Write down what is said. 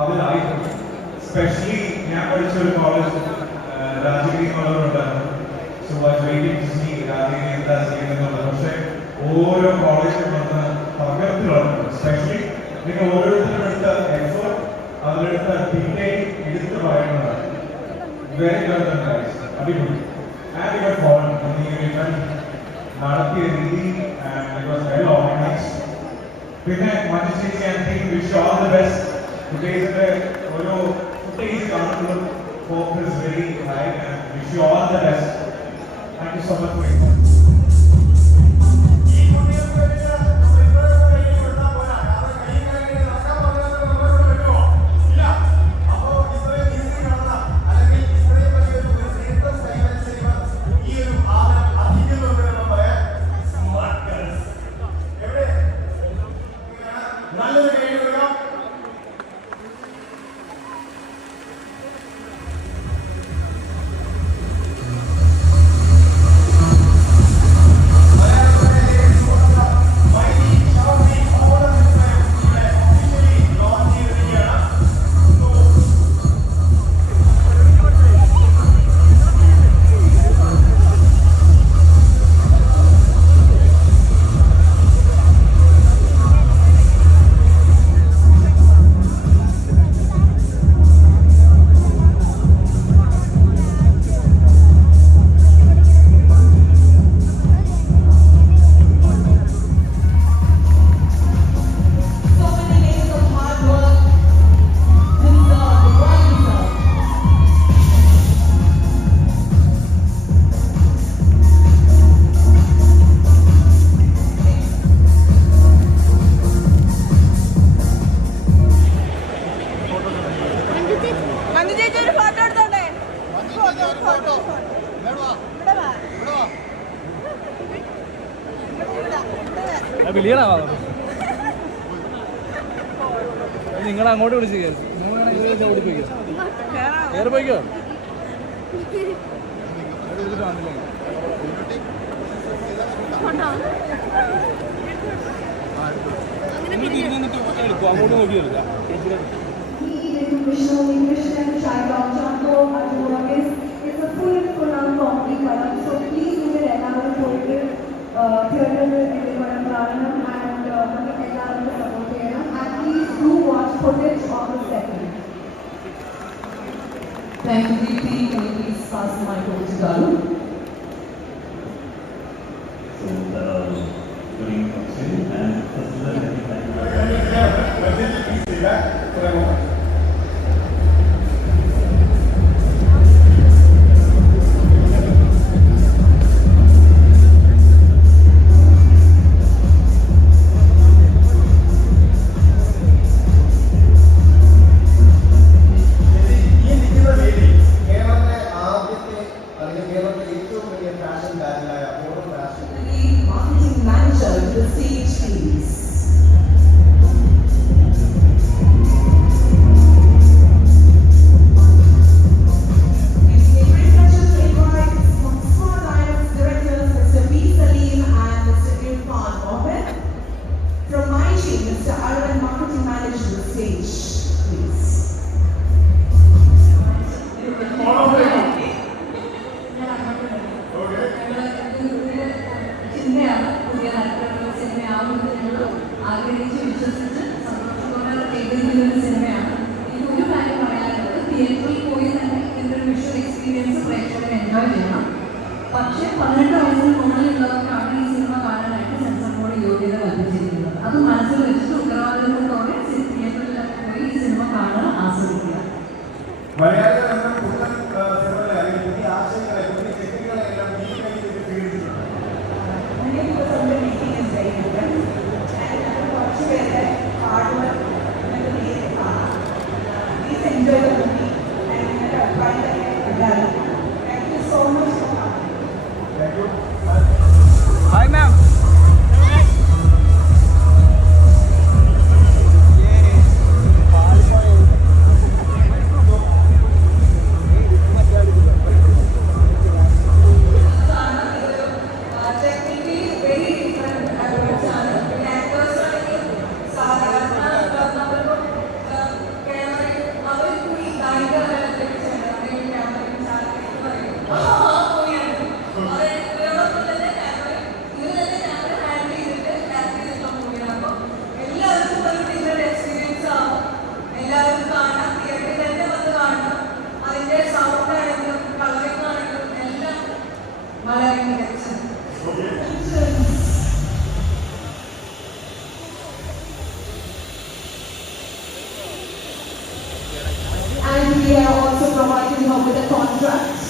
അവരായിട്ടുണ്ട്. Specially ഞാൻ പഠിച്ച ഒരു കോളേജ് രാജഗിരി എന്നുള്ളവരുണ്ടായിരുന്നു. So I waiting to see Rajagiri എന്താ ചെയ്യുന്നത്. പക്ഷേ ഓരോ കോളേജിലും വന്ന് പകർത്തിലുണ്ട്. സ്പെഷ്യലി നിങ്ങൾ ഓരോരുത്തരും എടുത്ത എഫേർട്ട്, അതിലെടുത്ത ഡീറ്റെയിൽ എടുത്ത് പറയുന്നതാണ്. വെരി ഗുഡ് ഗൈസ്, അടിപൊളി. ആൻഡ് യുവർ ഫോൺ നടത്തിയ രീതി ഇറ്റ് വാസ് വെൽ ഓർഗനൈസ്ഡ്. പിന്നെ മഞ്ജു ചേച്ചി I think wish all the best. കുട്ടികളുടെ ഓരോ കുട്ടികൾ കാണുമ്പോൾ focus very high and wish you all the best. Thank you so much for your നിങ്ങൾ അങ്ങോട്ട് വിളിച്ച് ഓടിപ്പോയിക്കോ, ഏറെ പോയിക്കോ. അങ്ങോട്ട് നോക്കി എടുക്കാം. Thank you, VP. Can you please pass the mic over to Galu? So, good evening, and first of all, let me thank you. Marketing manager to the stage, please. From my team, Mr. Arvind, marketing manager to the stage, please. പക്ഷേ 18 വയസ്സിന് മുകളിലുള്ളവർക്കാണ് ഈ cinema കാണാനായിട്ട് censor board യോഗ്യത ലഭിച്ചിരിക്കുന്നത്. അത് മനസ്സിൽ വെച്ചിട്ട് ഉത്തരവാദിത്വത്തോടെ തിയേറ്ററിലൊക്കെ പോയി ഈ സിനിമ കാണുക, ആസ്വദിക്കുക. Hi, ma'am. provided her with a contract.